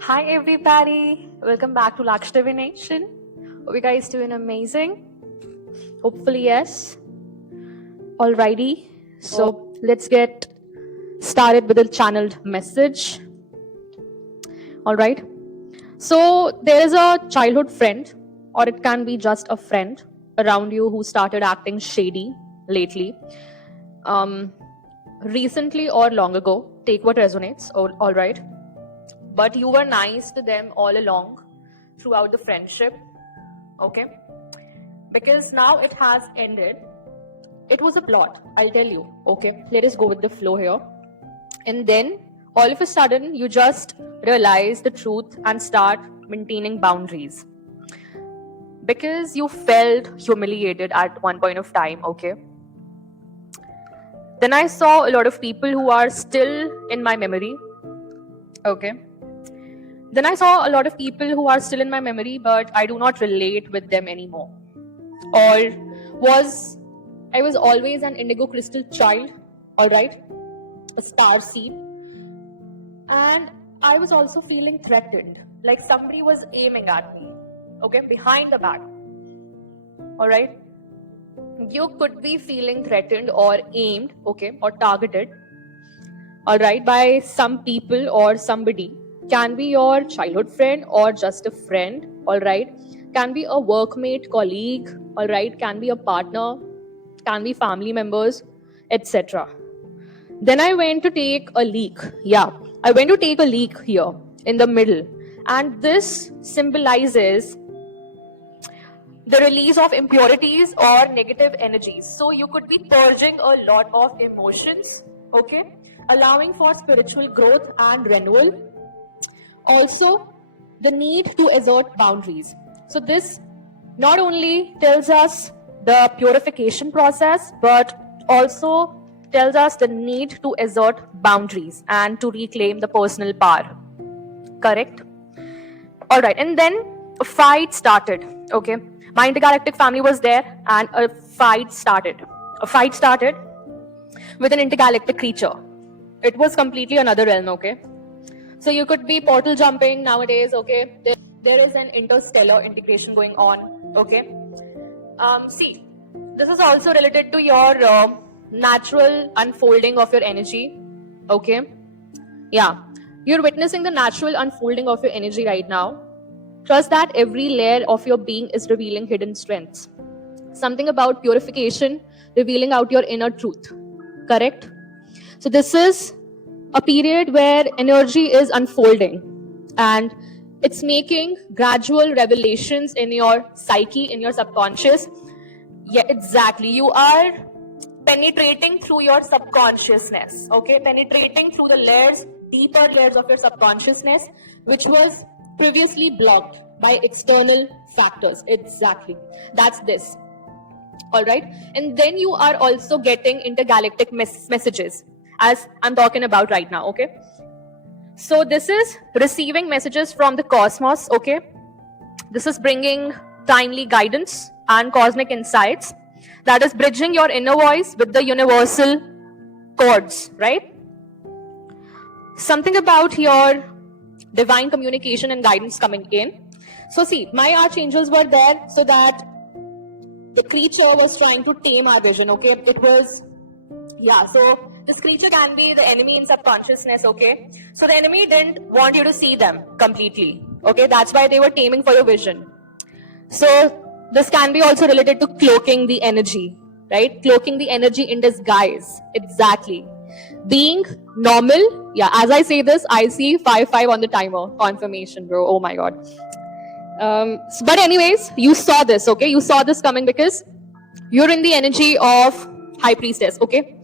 Hi everybody, welcome back to Laksh Divination. Hope you guys doing amazing. Hopefully yes. Alrighty, so let's get started with a channeled message. Alright, so there is a childhood friend, or it can be just a friend around you who started acting shady lately, recently or long ago. Take what resonates. Alright, but you were nice to them all along throughout the friendship, okay? Because now it has ended. It was a plot, I'll tell you, okay? Let us go with the flow here. And then all of a sudden you just realize the truth and start maintaining boundaries because you felt humiliated at one point of time, okay? Then I saw a lot of people who are still in my memory, okay? Then I saw a lot of people who are still in my memory, but I do not relate with them anymore. Or I was always an indigo crystal child, alright? A star seed. And I was also feeling threatened, like somebody was aiming at me, okay, behind the back. Alright? You could be feeling threatened or aimed, okay, or targeted, alright, by some people or somebody. Can be your childhood friend or just a friend, alright? Can be a workmate, colleague, alright? Can be a partner, can be family members, etc. Then I went to take a leak. Yeah, I went to take a leak here in the middle. And this symbolizes the release of impurities or negative energies. So you could be purging a lot of emotions, okay? Allowing for spiritual growth and renewal. Also, the need to assert boundaries. So this not only tells us the purification process, but also tells us the need to assert boundaries and to reclaim the personal power. Correct? Alright, and then a fight started. Okay. My intergalactic family was there and a fight started. A fight started with an intergalactic creature. It was completely another realm, okay? So you could be portal jumping nowadays, okay? There is an interstellar integration going on, okay? See, this is also related to your natural unfolding of your energy, okay? Yeah, you're witnessing the natural unfolding of your energy right now. Trust that every layer of your being is revealing hidden strengths. Something about purification, revealing out your inner truth. Correct? So this is a period where energy is unfolding and it's making gradual revelations in your psyche, in your subconscious. Yeah, exactly. You are penetrating through your subconsciousness, okay? Penetrating through the layers, deeper layers of your subconsciousness, which was previously blocked by external factors. Exactly. That's this. All right. And then you are also getting intergalactic messages, as I'm talking about right now, okay? So this is receiving messages from the cosmos, okay? This is bringing timely guidance and cosmic insights. That is bridging your inner voice with the universal chords, right? Something about your divine communication and guidance coming in. So see, my archangels were there so that the creature was trying to tame our vision, okay? It was, yeah, so this creature can be the enemy in subconsciousness, okay? So the enemy didn't want you to see them completely, okay? That's why they were taming for your vision. So this can be also related to cloaking the energy, right? Cloaking the energy in disguise. Exactly. Being normal. Yeah, as I say this, I see 5-5 on the timer. Confirmation, bro. Oh my god. But anyways, you saw this, okay? You saw this coming because you're in the energy of High Priestess, okay?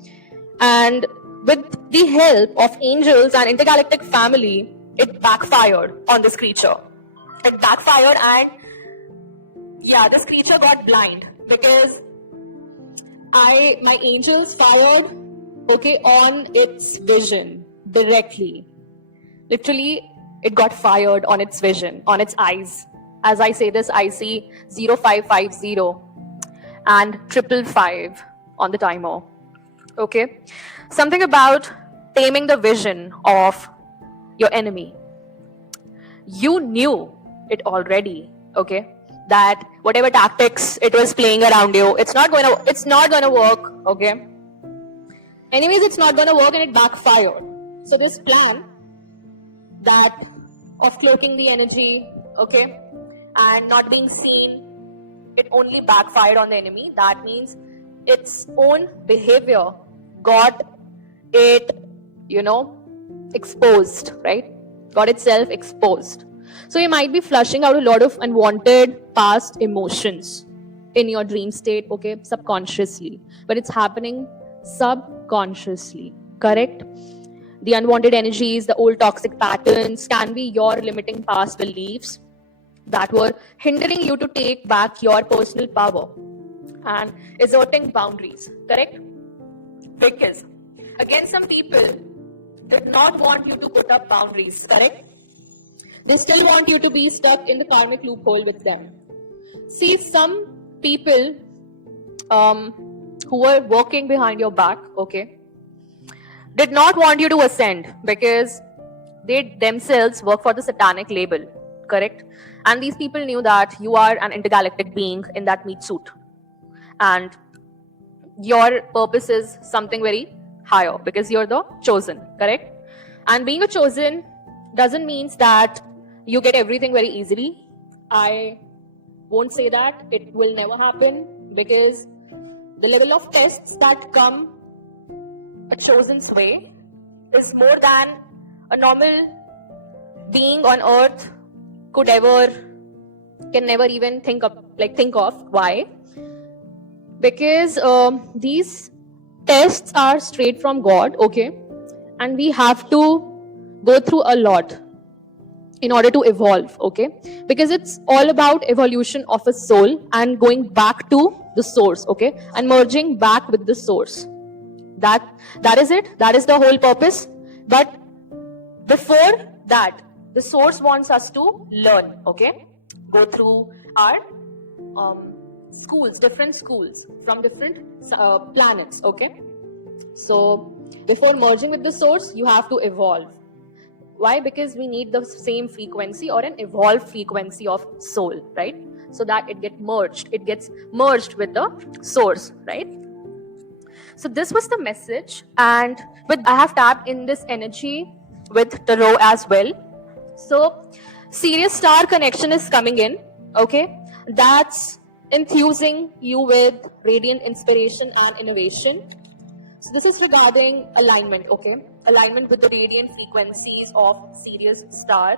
And with the help of angels and intergalactic family, it backfired on this creature. It backfired, and yeah, this creature got blind because my angels fired, okay, on its vision directly. Literally, it got fired on its vision, on its eyes. As I say this, I see 0550 and 555 on the timer. Okay, something about taming the vision of your enemy. you knew it already, okay, that whatever tactics it was playing around you, it's not gonna work, okay. Anyways, it's not gonna work and it backfired. So this plan that of cloaking the energy, okay, and not being seen, it only backfired on the enemy. That means its own behavior got it, exposed, right? Got itself exposed. So you might be flushing out a lot of unwanted past emotions in your dream state, okay, subconsciously, but it's happening subconsciously, correct? The unwanted energies, the old toxic patterns can be your limiting past beliefs that were hindering you to take back your personal power and asserting boundaries, correct? Because again, some people did not want you to put up boundaries, correct? They still want you to be stuck in the karmic loophole with them. See, some people who were working behind your back, okay, did not want you to ascend because they themselves work for the satanic label, correct? And these people knew that you are an intergalactic being in that meat suit. And your purpose is something very higher because you're the chosen, correct? And being a chosen doesn't mean that you get everything very easily. I won't say that. It will never happen because the level of tests that come a chosen's way is more than a normal being on earth can never even think of. Why? Because these tests are straight from God, okay, and we have to go through a lot in order to evolve, okay, because it's all about evolution of a soul and going back to the source, okay, and merging back with the source. That is it. That is the whole purpose. But before that, the source wants us to learn, okay, go through our schools, different schools from different planets, okay. So before merging with the source, you have to evolve. Why? Because we need the same frequency or an evolved frequency of soul, right? So that it gets merged with the source, right? So this was the message, and I have tapped in this energy with Tarot as well. So Sirius star connection is coming in, okay? That's infusing you with radiant inspiration and innovation. So this is regarding alignment, okay? Alignment with the radiant frequencies of Sirius star.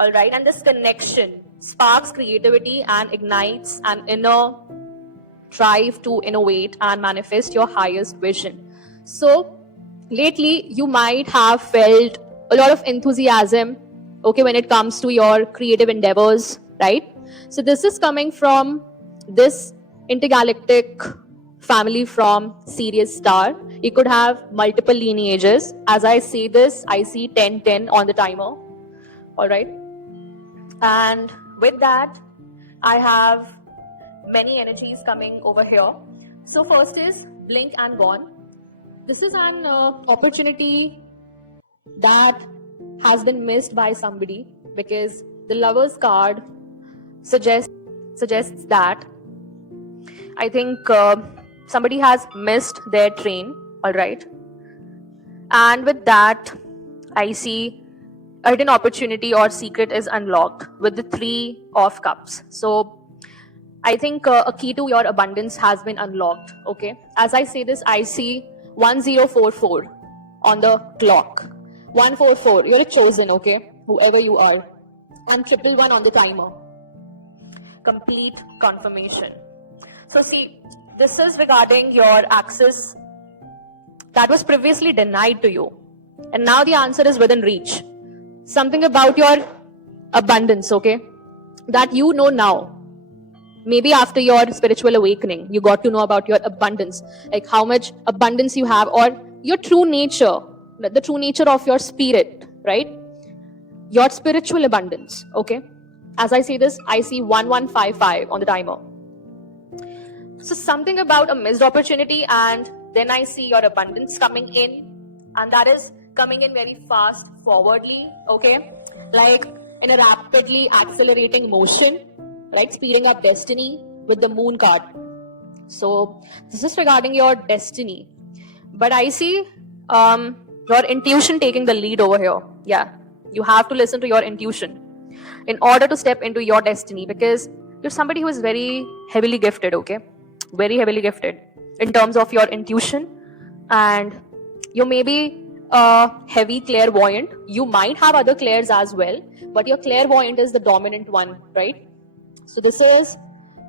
All right, and this connection sparks creativity and ignites an inner drive to innovate and manifest your highest vision. So lately you might have felt a lot of enthusiasm, okay, when it comes to your creative endeavors, right? So this is coming from this intergalactic family from Sirius star. You could have multiple lineages. As I say this, I see 1010 on the timer. All right, and with that I have many energies coming over here. So first is Blink and Gone. This is an opportunity that has been missed by somebody because the Lover's card suggests that I think somebody has missed their train, all right? And with that, I see a hidden opportunity or secret is unlocked with the 3 of Cups. So I think a key to your abundance has been unlocked, okay? As I say this, I see 1044 on the clock. 144, you're a chosen, okay? Whoever you are. And 111 on the timer. Complete confirmation. So see, this is regarding your access that was previously denied to you. And now the answer is within reach. Something about your abundance, okay? That you know now. Maybe after your spiritual awakening, you got to know about your abundance, like how much abundance you have, or your true nature, the true nature of your spirit, right? Your spiritual abundance, okay? As I say this, I see 1155 on the timer. So something about a missed opportunity, and then I see your abundance coming in, and that is coming in very fast forwardly, okay? Like in a rapidly accelerating motion, right? Speeding up destiny with the moon card. So this is regarding your destiny. But I see your intuition taking the lead over here. Yeah, you have to listen to your intuition in order to step into your destiny, because you're somebody who is very heavily gifted, okay? Very heavily gifted in terms of your intuition, and you may be a heavy clairvoyant. You might have other clairs as well, but your clairvoyant is the dominant one, right? So this is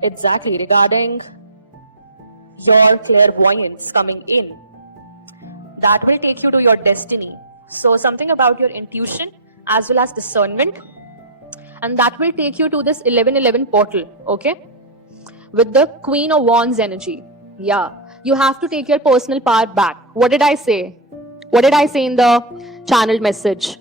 exactly regarding your clairvoyance coming in. That will take you to your destiny. So something about your intuition as well as discernment, and that will take you to this 1111 portal, okay? With the Queen of Wands energy. Yeah, you have to take your personal power back. What did I say? What did I say in the channeled message?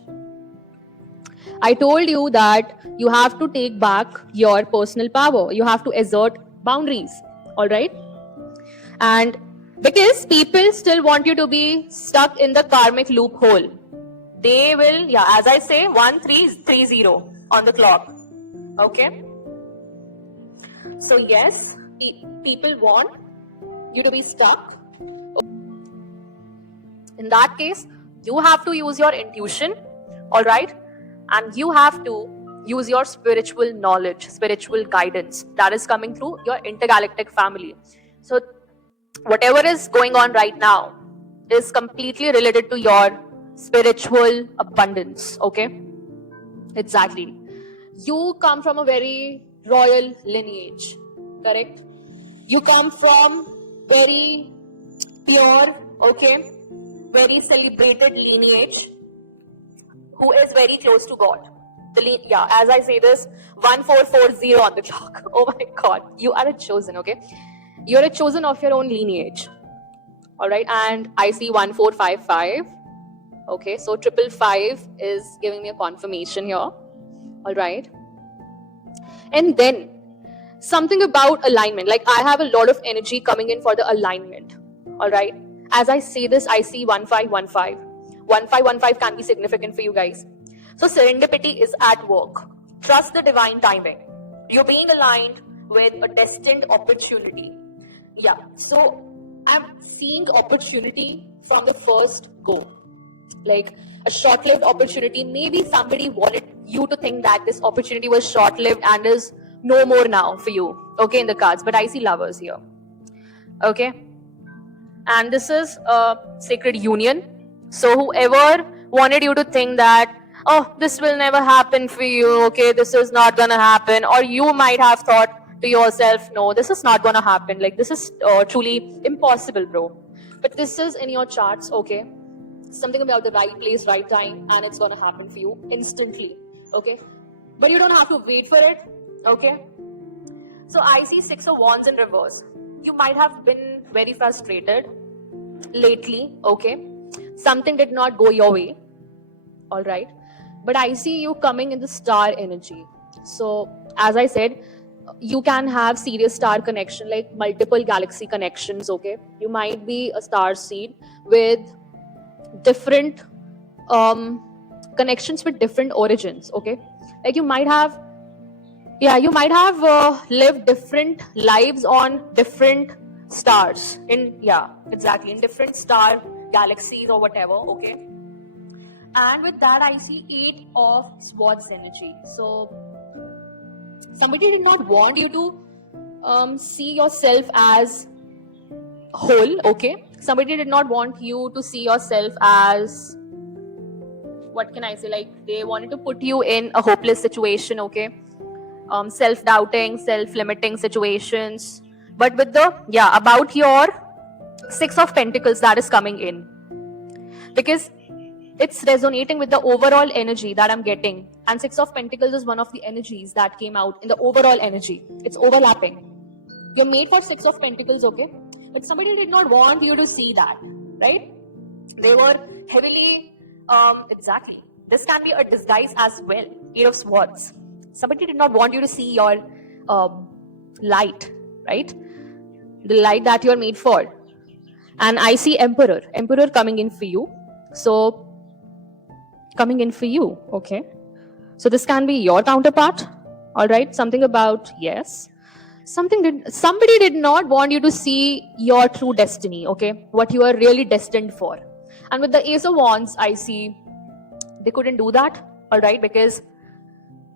I told you that you have to take back your personal power. You have to assert boundaries, all right? And because people still want you to be stuck in the karmic loophole, they will, yeah, as I say, 1330 on the clock. Okay? So yes, people want you to be stuck. In that case, you have to use your intuition, all right? And you have to use your spiritual knowledge, spiritual guidance that is coming through your intergalactic family. So whatever is going on right now is completely related to your spiritual abundance, okay? Exactly. You come from a very royal lineage, correct? You come from very pure, okay, very celebrated lineage who is very close to God. Yeah, as I say this, 1440 on the clock. Oh my God, you are a chosen, okay? You're a chosen of your own lineage, all right? And I see 1455. Okay, so 555 is giving me a confirmation here, all right? And then something about alignment, like I have a lot of energy coming in for the alignment, all right? As I say this, I see 1515. 1515 can be significant for you guys. So serendipity is at work. Trust the divine timing. You're being aligned with a destined opportunity. Yeah, so I'm seeing opportunity from the first go. Like a short-lived opportunity. Maybe somebody wanted you to think that this opportunity was short-lived and is no more now for you, okay, in the cards. But I see lovers here, okay? And this is a sacred union. So whoever wanted you to think that, oh, this will never happen for you, okay, this is not gonna happen, or you might have thought to yourself, no, this is not gonna happen, like this is truly impossible, bro. But this is in your charts, okay? Something about the right place, right time, and it's gonna happen for you instantly, okay? But you don't have to wait for it, okay? So I see 6 of Wands in reverse. You might have been very frustrated lately, okay? Something did not go your way, all right? But I see you coming in the star energy. So as I said, you can have serious star connection, like multiple galaxy connections, okay? You might be a star seed with different connections with different origins, okay? Like you might have lived different lives on different stars in, yeah, exactly, in different star galaxies or whatever, okay? And with that, I see 8 of Swords energy. So somebody did not want you to see yourself as whole, okay? Somebody did not want you to see yourself as, what can I say, like they wanted to put you in a hopeless situation, okay? Self-doubting, self-limiting situations. But with the, yeah, about your 6 of Pentacles that is coming in, because it's resonating with the overall energy that I'm getting. And 6 of Pentacles is one of the energies that came out in the overall energy. It's overlapping. You're made for 6 of Pentacles, okay? But somebody did not want you to see that, right? They were heavily, exactly. This can be a disguise as well. 8 of Swords. Somebody did not want you to see your light, right? The light that you're made for. And I see Emperor coming in for you. So, coming in for you, okay? So this can be your counterpart. All right, something about, yes, somebody did not want you to see your true destiny, okay, what you are really destined for. And with the Ace of Wands, I see they couldn't do that. All right, because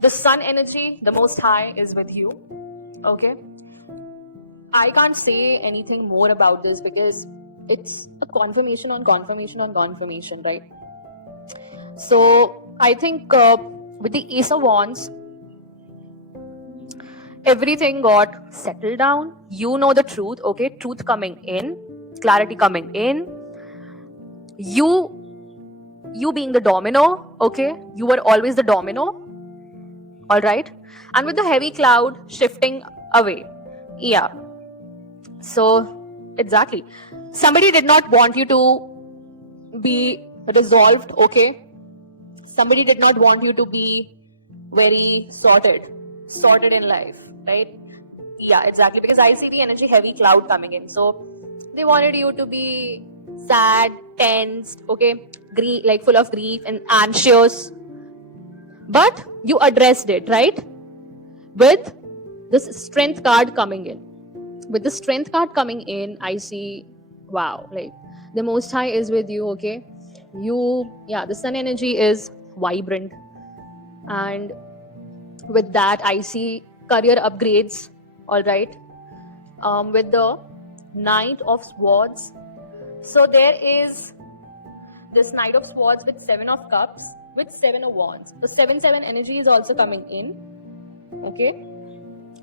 the sun energy, the Most High, is with you. Okay, I can't say anything more about this because it's a confirmation on confirmation on confirmation, right? So I think with the Ace of Wands, everything got settled down. You know the truth, okay? Truth coming in, clarity coming in. You being the domino, okay? You were always the domino, all right? And with the heavy cloud shifting away, yeah. So, exactly. Somebody did not want you to be resolved, okay? Somebody did not want you to be very sorted in life, right? Yeah, exactly. Because I see the energy heavy cloud coming in. So, they wanted you to be sad, tensed, okay? Like full of grief and anxious. But you addressed it, right? With this strength card coming in. With the strength card coming in, I see, wow, like the Most High is with you, okay? The sun energy is vibrant. And with that, I see career upgrades, all right? With the Knight of Swords. So there is this Knight of Swords with 7 of Cups, with 7 of Wands. The 7-7 energy is also coming in, okay?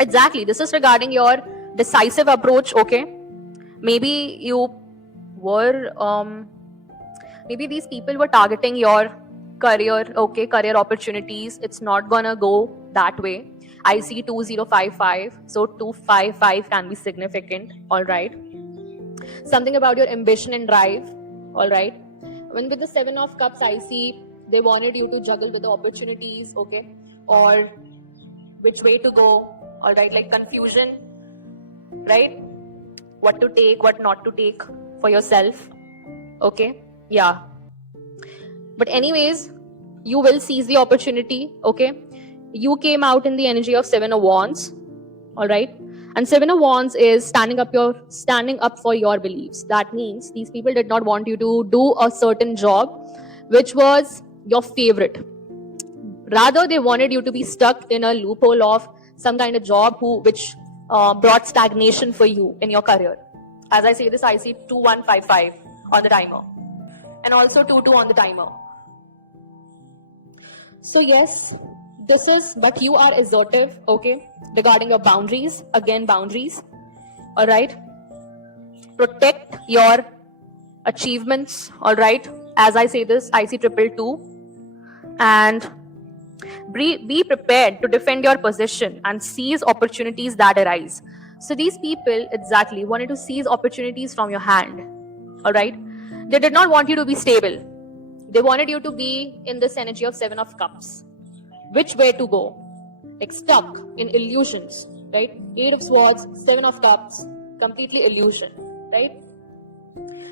Exactly, this is regarding your decisive approach, okay? Maybe you were maybe these people were targeting your career, okay, career opportunities. It's not gonna go that way. I see 2055, so 255 can be significant, all right? Something about your ambition and drive, all right? When with the 7 of Cups, I see they wanted you to juggle with the opportunities, okay, or which way to go, all right, like confusion, right? What to take, what not to take for yourself, okay? Yeah. But anyways, you will seize the opportunity, okay? You came out in the energy of 7 of Wands, all right? And 7 of Wands is standing up for your beliefs. That means these people did not want you to do a certain job which was your favorite. Rather, they wanted you to be stuck in a loophole of some kind of job which brought stagnation for you in your career. As I say this, I see 2155 on the timer, and also 22 on the timer. So yes, this is, but you are assertive, okay, regarding your boundaries. Again, boundaries, all right? Protect your achievements, all right? As I say this, I see 222, and be prepared to defend your position and seize opportunities that arise. So these people exactly wanted to seize opportunities from your hand, all right? They did not want you to be stable. They wanted you to be in this energy of 7 of Cups. Which way to go? Like stuck in illusions, right? 8 of Swords, 7 of Cups, completely illusion, right?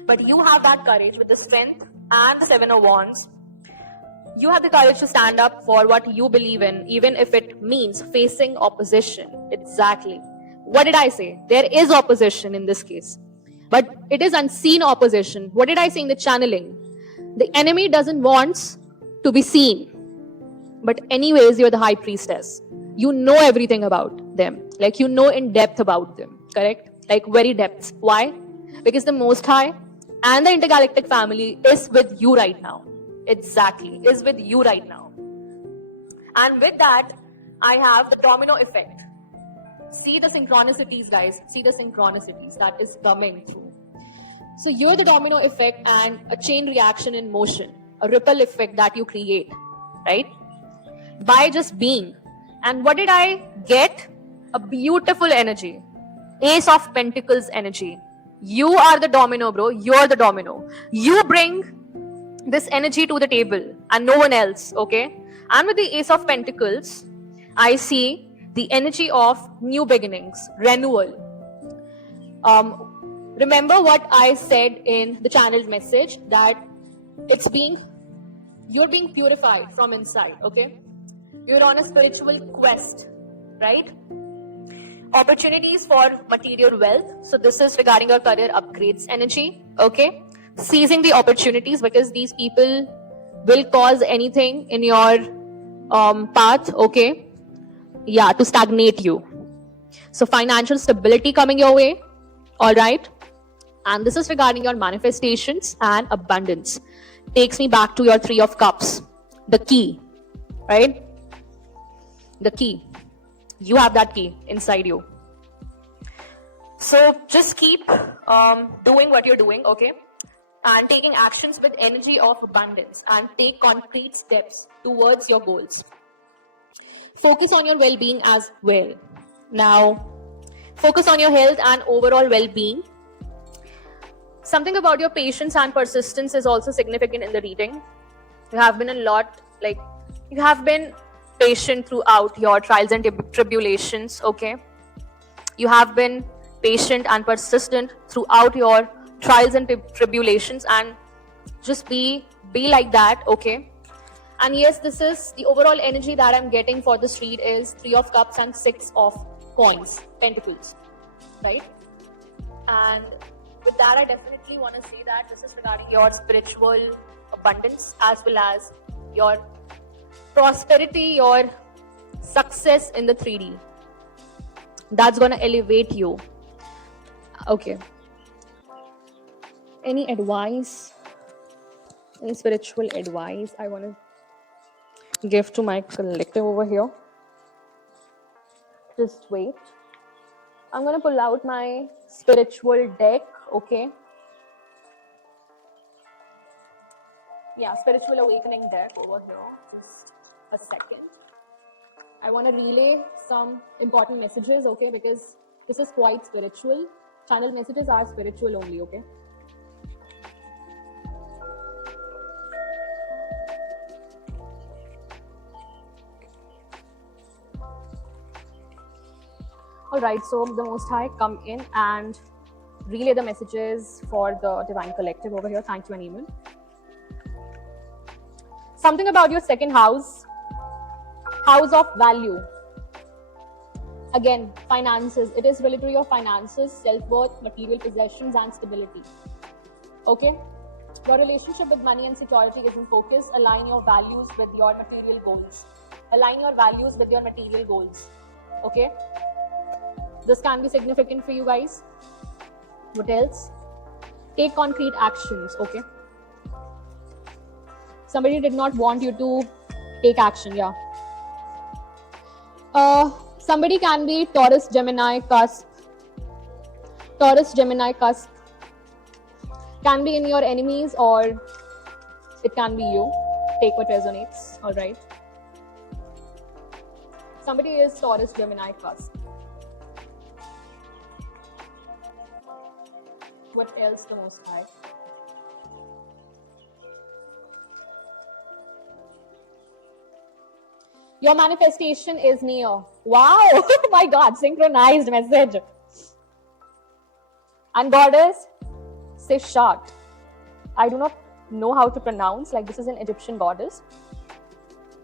But you have that courage with the strength and the 7 of Wands. You have the courage to stand up for what you believe in, even if it means facing opposition. Exactly. What did I say? There is opposition in this case, but it is unseen opposition. What did I say in the channeling? The enemy doesn't want to be seen. But anyways, you're the high priestess. You know everything about them. Like you know in depth about them, correct? Like very depth. Why? Because the Most High and the intergalactic family is with you right now. Exactly, is with you right now. And with that, I have the domino effect. See the synchronicities, guys. See the synchronicities that is coming through. So you're the domino effect and a chain reaction in motion, a ripple effect that you create, right? By just being. And what did I get? A beautiful energy. Ace of Pentacles energy. You are the domino, bro. You're the domino. You bring this energy to the table and no one else, okay? And with the Ace of Pentacles, I see the energy of new beginnings, renewal. Remember what I said in the channeled message, that you're being purified from inside, okay? You're on a spiritual quest, right? Opportunities for material wealth. So this is regarding your career upgrades energy, okay? Seizing the opportunities, because these people will cause anything in your path, okay? Yeah, to stagnate you. So financial stability coming your way, all right? And this is regarding your manifestations and abundance. Takes me back to your Three of Cups, the key, right? The key. You have that key inside you. So just keep doing what you're doing, okay? And taking actions with energy of abundance, and take concrete steps towards your goals. Focus on your well-being as well. Now, focus on your health and overall well-being. Something about your patience and persistence is also significant in the reading. You have been you have been patient throughout your trials and tribulations, okay? You have been patient and persistent throughout your trials and tribulations, and just be like that, okay? And yes, this is the overall energy that I'm getting for this read is Three of Cups and Six of Coins, Pentacles, right? And with that, I definitely want to say that this is regarding your spiritual abundance as well as your prosperity, your success in the 3D. That's going to elevate you. Okay. Any advice? Any spiritual advice I want to give to my collective over here? Just wait. I'm going to pull out my spiritual deck, okay? Yeah, spiritual awakening deck over here. Just a second. I want to relay some important messages, okay? Because this is quite spiritual. Channel messages are spiritual only, okay? Alright, so the Most High come in and relay the messages for the Divine Collective over here. Thank you, Animal. Something about your second house, house of value. Again, finances. It is related to your finances, self-worth, material possessions, and stability. Okay? Your relationship with money and security is in focus. Align your values with your material goals. Align your values with your material goals. Okay? This can be significant for you guys. What else? Take concrete actions, okay? Somebody did not want you to take action, yeah. Somebody can be Taurus, Gemini, cusp. Taurus, Gemini, cusp. Can be in your enemies or it can be you. Take what resonates, all right? Somebody is Taurus, Gemini, cusp. What else the Most High? Your manifestation is near. Wow! Oh my God, synchronized message. And Goddess, Sishat. I do not know how to pronounce, like this is an Egyptian goddess.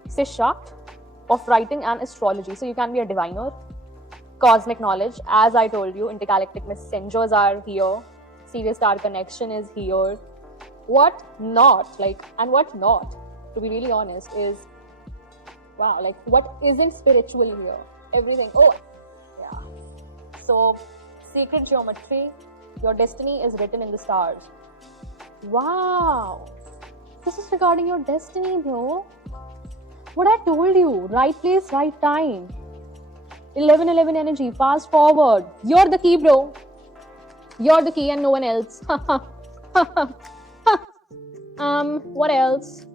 Sishat of writing and astrology. So you can be a diviner. Cosmic knowledge, as I told you, intergalactic messengers are here. Serious star connection is here. What not, and what not, to be really honest, is wow, what isn't spiritual here? Everything. Oh, yeah. So, sacred geometry, your destiny is written in the stars. Wow. This is regarding your destiny, bro. What I told you, right place, right time. 11-11 energy, fast forward. You're the key, bro. You're the key and no one else. What else?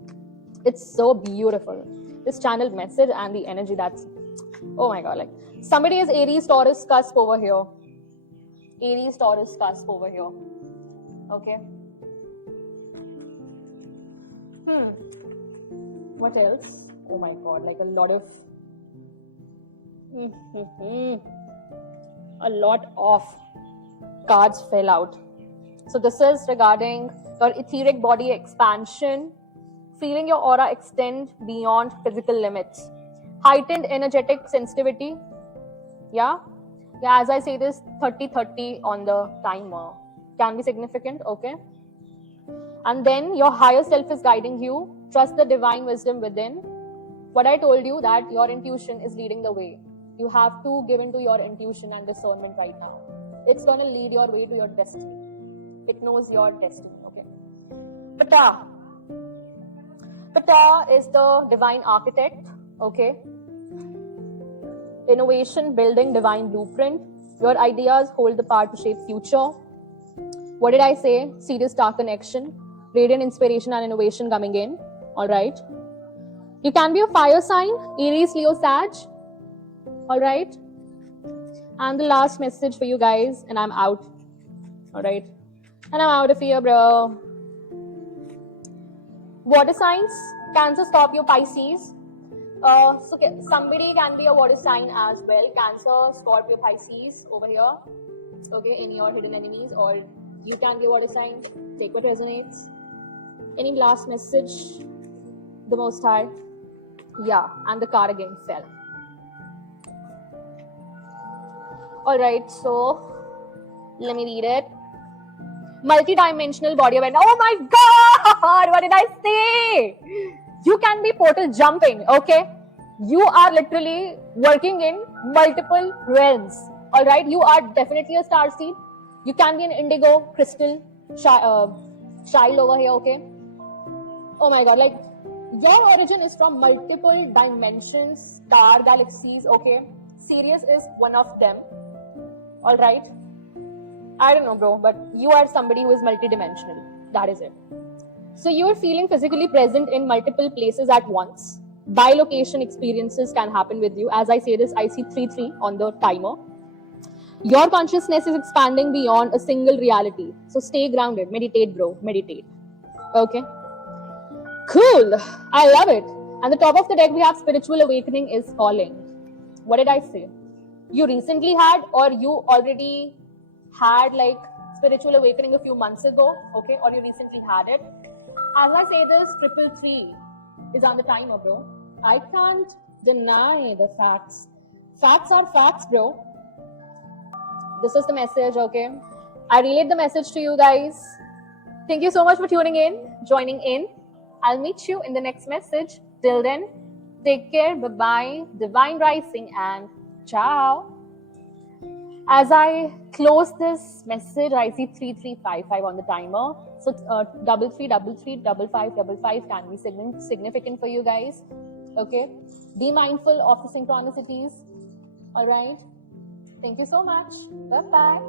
It's so beautiful. This channeled message and the energy that's, oh my God, somebody is Aries, Taurus, cusp over here. Aries, Taurus, cusp over here. Okay. What else? Oh my God, a lot of a lot of cards fell out. So this is regarding your etheric body expansion, feeling your aura extend beyond physical limits, heightened energetic sensitivity. Yeah, as I say this, 30-30 on the timer can be significant. Okay, and then your higher self is guiding you. Trust the divine wisdom within. What I told you, that your intuition is leading the way. You have to give into your intuition and discernment right now. It's going to lead your way to your destiny. It knows your destiny. Okay, Ptah is the divine architect. Okay, innovation, building, divine blueprint. Your ideas hold the power to shape future. What did I say? Serious star connection, radiant inspiration and innovation coming in. All right. You can be a fire sign, Aries, Leo, Sag. All right. And the last message for you guys, and I'm out. All right. And I'm out of here, bro. Water signs, Cancer, Scorpio, Pisces. So somebody can be a water sign as well. Cancer, Scorpio, Pisces over here. Okay, any your hidden enemies, or you can be a water sign. Take what resonates. Any last message? The Most High. Yeah, and the card again fell. All right, so let me read it. Multi-dimensional body awareness. Oh my God! What did I say? You can be portal jumping. Okay, you are literally working in multiple realms. All right, you are definitely a star seed. You can be an indigo, crystal, child over here. Okay. Oh my God! Like your origin is from multiple dimensions, star galaxies. Okay, Sirius is one of them. All right. I don't know, bro, but you are somebody who is multidimensional. That is it. So you are feeling physically present in multiple places at once. Bilocation experiences can happen with you. As I say this, I see 3-3 on the timer. Your consciousness is expanding beyond a single reality. So stay grounded. Meditate, bro. Meditate. Okay. Cool. I love it. And the top of the deck, we have spiritual awakening is calling. What did I say? You recently had, or you already had like spiritual awakening a few months ago, okay, or you recently had it. As I say this, 333 is on the timer, bro. I can't deny the facts. Facts are facts, bro. This is the message, okay? I relayed the message to you guys. Thank you so much for tuning in, joining in. I'll meet you in the next message. Till then, take care, bye-bye, divine rising, and ciao. As I close this message, I see 3355 on the timer. So 33335555 can be significant for you guys. Okay. Be mindful of the synchronicities. All right. Thank you so much. Bye-bye.